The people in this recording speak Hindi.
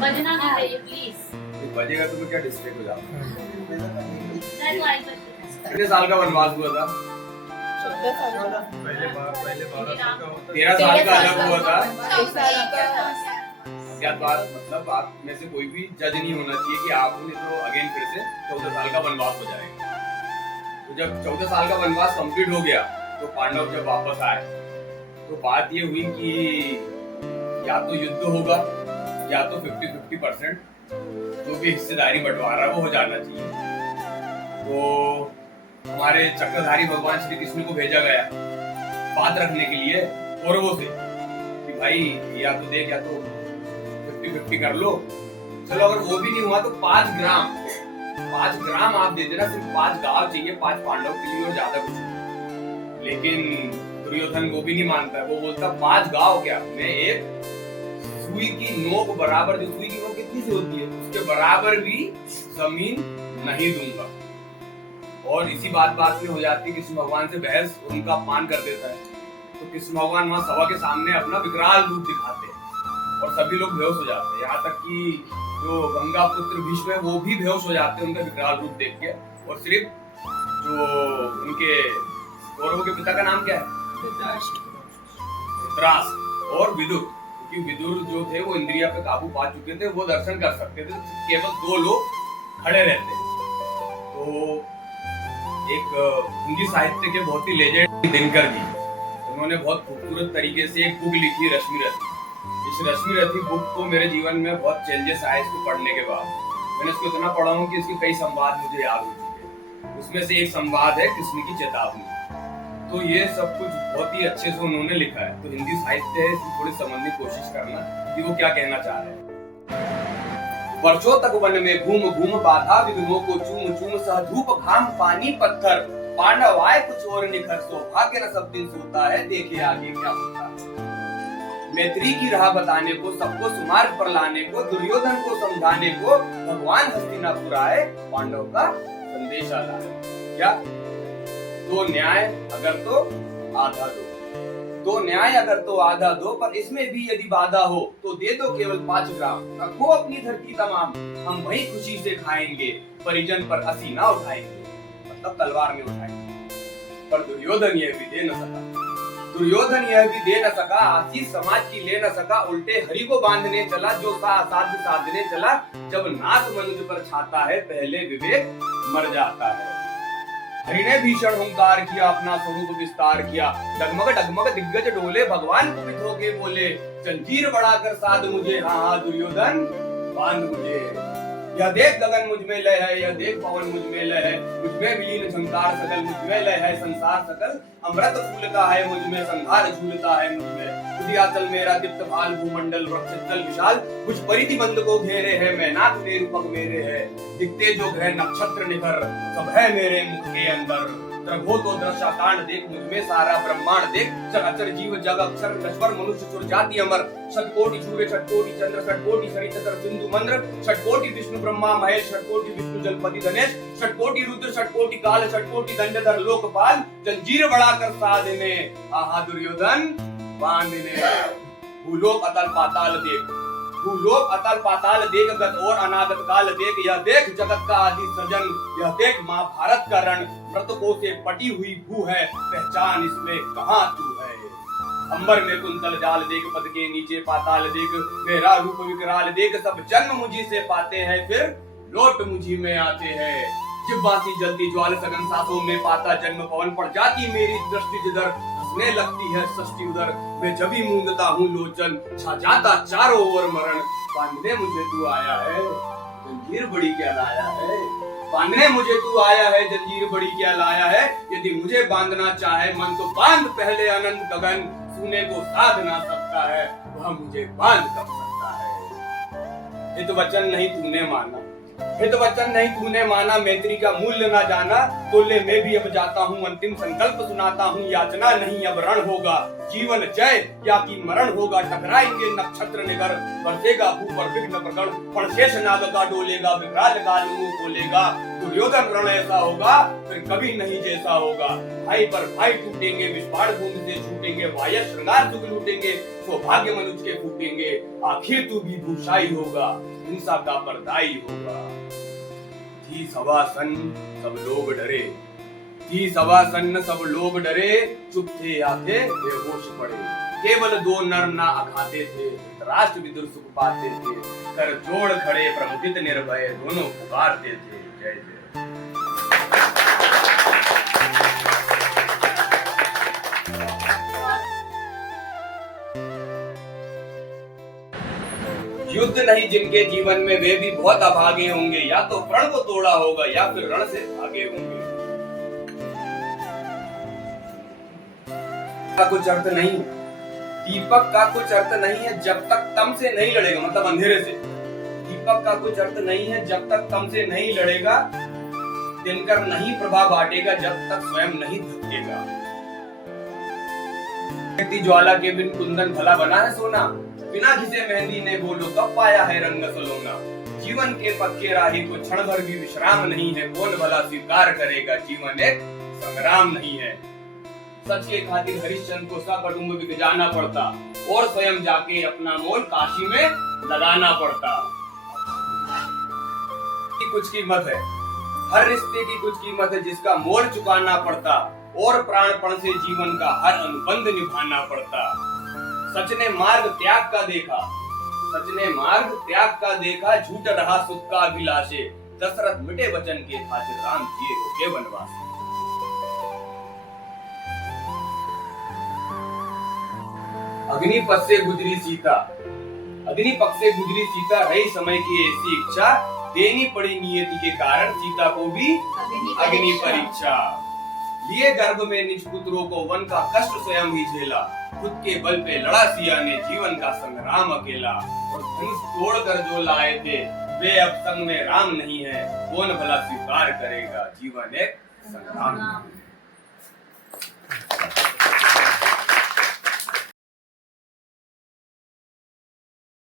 बजना नहीं चाहिए प्लीज। बजेगा तो मैं क्या डिस्ट्रैक्ट हो जाऊंगा। मैं तो आई बच्चे कितने साल का वनवास हुआ था? पहले 12 साल का होता 13 साल का अलग हुआ था। 1 साल का क्या बात, मतलब आप में से कोई भी जज नहीं होना चाहिए कि आपने तो अगेन फिर से 14 साल का वनवास हो जाएगा। तो जब 14 साल का वनवास कंप्लीट हो गया तो पांडव जब वापस आए तो बात ये हुई कि या तो युद्ध होगा या तो 50-50% जो भी हिस्सेदारी बंटवारा वो हो जाना चाहिए। तो हमारे चक्रधारी भगवान श्री कृष्ण को भेजा गया बात रखने के लिए कौरवों से कि भाई या तो देख या तो 50-50 कर लो। चलो अगर वो भी नहीं हुआ तो 5 ग्राम आप दे देना, सिर्फ 5 गांव चाहिए 5 पांडव के लिए और ज्यादा कुछ नहीं। लेकिन दुर्योधन वो भी नहीं मानता, वो बोलता 5 गांव क्या, मैं एक सुई की नोक बराबर, जो सुई की नोक कितनी सी होती है उसके बराबर भी जमीन नहीं दूंगा। और इसी बात में हो जाती है कृष्ण भगवान से बहस, उनका अपमान कर देता है। तो कृष्ण भगवान वहां सभा के सामने अपना विकराल रूप दिखाते हैं और सभी लोग बेहोश हो जाते हैं। यहाँ तक कि जो गंगा पुत्र भीष्म है वो भी बेहोश हो जाते हैं उनका विकराल रूप देख के। और सिर्फ जो उनके कौरवों के पिता का नाम क्या है, धृतराष्ट्र और विदुर, क्योंकि विदुर जो थे वो इंद्रिया पे काबू पा चुके थे, वो दर्शन कर सकते थे, केवल 2 लोग खड़े रहते। तो एक हिंदी साहित्य के बहुत ही लेजेंड दिनकर जी, उन्होंने बहुत खूबसूरत तरीके से एक बुक लिखी रश्मि रथी। इस रश्मि रथी बुक को मेरे जीवन में बहुत चेंजेस आए इसको पढ़ने के बाद। मैंने इसको इतना पढ़ा हूँ कि इसके कई संवाद मुझे याद हो चुके हैं। उसमें से एक संवाद है कृष्ण की चेतावनी। तो ये सब कुछ बहुत ही अच्छे से उन्होंने लिखा है। तो हिंदी साहित्य है, इसकी थोड़ी समझने की कोशिश करना कि वो क्या कहना चाह रहे हैं। वर्षों तक वन में घूम घूम बाधा विघ्नों को चूम चूम सह धूप घाम पानी पत्थर पांडव आए कुछ और निखर सौभाग्य न सब दिन सोता है देखे आगे क्या होता है। मैत्री की राह बताने को सबको सुमार्ग पर लाने को दुर्योधन को समझाने को भगवान हस्तिनापुर आए पांडव का संदेशा लाए। क्या दो न्याय अगर तो आधा दो न्याय अगर तो आधा दो, पर इसमें भी यदि बाधा हो तो दे दो केवल 5 ग्राम। रखो अपनी धरती तमाम हम वही खुशी से खाएंगे, परिजन पर हंसी ना उठाएंगे, मतलब तलवार में उठाएंगे। पर दुर्योधन यह भी दे न सका, आशीष समाज की ले न सका, उल्टे हरि को बांधने चला जो साध साधने चला। जब नाक मनुष्य पर छाता है पहले विवेक मर जाता है। हरि ने भीषण हुंकार किया अपना स्वरूप विस्तार किया, डगमग डगमग दिग्गज डोले भगवान कुपित होके बोले जंजीर बढ़ाकर साध मुझे, हाँ हाँ दुर्योधन बांध मुझे। यह देख गगन मुझ में लय है, यह देख पवन मुझ में लय है, मुझ में विलीन झंकार सकल, मुझ में लय है संसार सकल। अमृत फूलता है मुझ में, संहार झूलता है मुझ में। उदियाचल मेरा दीप्त भाल भूमंडल वक्षस्थल विशाल, कुछ परिधि बंद को घेरे है, मैनाक मेरु पग मेरे है। दिखते जो ग्रह नक्षत्र निखर सब है मेरे मुख के अंदर। प्रभो तो दृश्याकांड देख मुझ में सारा ब्रह्मांड देख, चराचर जीव जग अक्षर नश्वर मनुष्य सुर जाति अमर। षटकोटि सूर्य षटकोटि चंद्र षटकोटि सरित सिंधु मंद्र, षटकोटि विष्णु ब्रह्मा महेश, षटकोटि विष्णु जलपति गणेश, षटकोटि रुद्र षटकोटि काल, षटकोटि दंडधर लोकपाल। जंजीर बढ़ाकर साधने आहा दुर्योधन बांधने। भूलोक अतल पाताल देख, भूलोक अतल पाताल देख, गत और अनागत काल देख। यह देख जगत का आदि सृजन, यह देख महाभारत का रण। मृतकों से पटी हुई भू है, पहचान इसमें कहाँ तू है। अंबर में कुंतल जाल देख, पद के नीचे पाताल देख। मेरा रूप विकराल देख, सब जन्म मुझी से पाते हैं फिर लौट मुझी में आते हैं। जिब्बासी जलती ज्वाल सघन सांसों में पाता जन्म पवन, पड़ जाती मेरी दृष्टि जिधर हंसने लगती है सृष्टि उधर। मैं जब ही मूंदता हूँ लोचन, छा जाता चारों ओर मरण। बांधने मुझे तू आया है, जंजीर बड़ी क्या लाया है। बांधने मुझे तू आया है, जंजीर बड़ी क्या लाया है। यदि मुझे बांधना चाहे मन तो बांध पहले अनंत गगन। सुने को साध ना सकता है, वह मुझे बांध कब सकता है। हित वचन नहीं तूने माना, हित वचन नहीं तूने माना, मैत्री का मूल्य ना जाना। तोले में भी अब जाता हूँ, अंतिम संकल्प सुनाता हूँ। याचना नहीं अब रण होगा, जीवन जय या कि मरण होगा। टकराएंगे नक्षत्र निगर, बरसेगा भू पर विघ्न प्रगण। फणशेष नाग का डोलेगा, विकराल काल मुंह खोलेगा। दुर्योधन रण ऐसा होगा फिर कभी नहीं जैसा होगा। भाई पर भाई टूटेंगे, विस्फाड़ बूंद से छूटेंगे, वायस श्रृंगार सुख लूटेंगे, सौभाग्य मनुष्य के फूटेंगे, आखिर तू भी भूषाई होगा, हिंसा का परदाई होगा। थी सवा सन सब लोग डरे, थी सवा सन सब लोग डरे, चुप थे आते बेहोश पड़े, केवल दो नर ना अखाते थे, राष्ट्र विदुर सुख पाते थे, कर जोड़ खड़े प्रमुदित निर्भय, दोनों पुकारते थे जय जय। युद्ध नहीं जिनके जीवन में वे भी बहुत अभागे होंगे, या तो प्रण को तोड़ा होगा या फिर रण से भागे होंगे। का कुछ अर्थ नहीं, दीपक का कुछ अर्थ नहीं है जब तक तम से नहीं लड़ेगा, मतलब अंधेरे से। दीपक का कुछ अर्थ नहीं है जब तक तम से नहीं लड़ेगा, दिनकर नहीं प्रभा बांटेगा जब तक स्वयं नहीं धकेगा। ज्वाला के बिन कुंदन भला बना है सोना, बिना घिसे मेहंदी ने बोलो कब पाया है रंग सलोना। जीवन के पक्के राही को क्षण भर भी विश्राम नहीं है, कौन भला स्वीकार करेगा जीवन एक संग्राम नहीं है। सच के खातिर हरिश्चंद्र को सकुटुंब बिक जाना पड़ता, और स्वयं जाके अपना मोल काशी में लगाना पड़ता। कुछ कीमत है, हर रिश्ते की कुछ कीमत है जिसका मोल चुकाना पड़ता, और प्राणपण से जीवन का हर अनुबंध निभाना पड़ता। सच ने मार्ग त्याग का देखा, सच ने मार्ग त्याग का देखा, झूठ रहा सुख का अभिलाषे, दशरथ मिटे वचन के खातिर राम जिए होके वनवास। अग्निपथ से गुजरी सीता, अग्निपथ से गुजरी सीता, रही समय की ऐसी इच्छा, देनी पड़ी नियति के कारण सीता को भी अग्नि परीक्षा। लिए गर्भ में निज पुत्रों को वन का कष्ट स्वयं ही झेला, खुद के बल पे लड़ा सिया ने जीवन का संग्राम अकेला, और धनुष तोड़कर जो लाए थे वे अब संग में राम नहीं है, कौन भला स्वीकार करेगा जीवन एक संग्राम।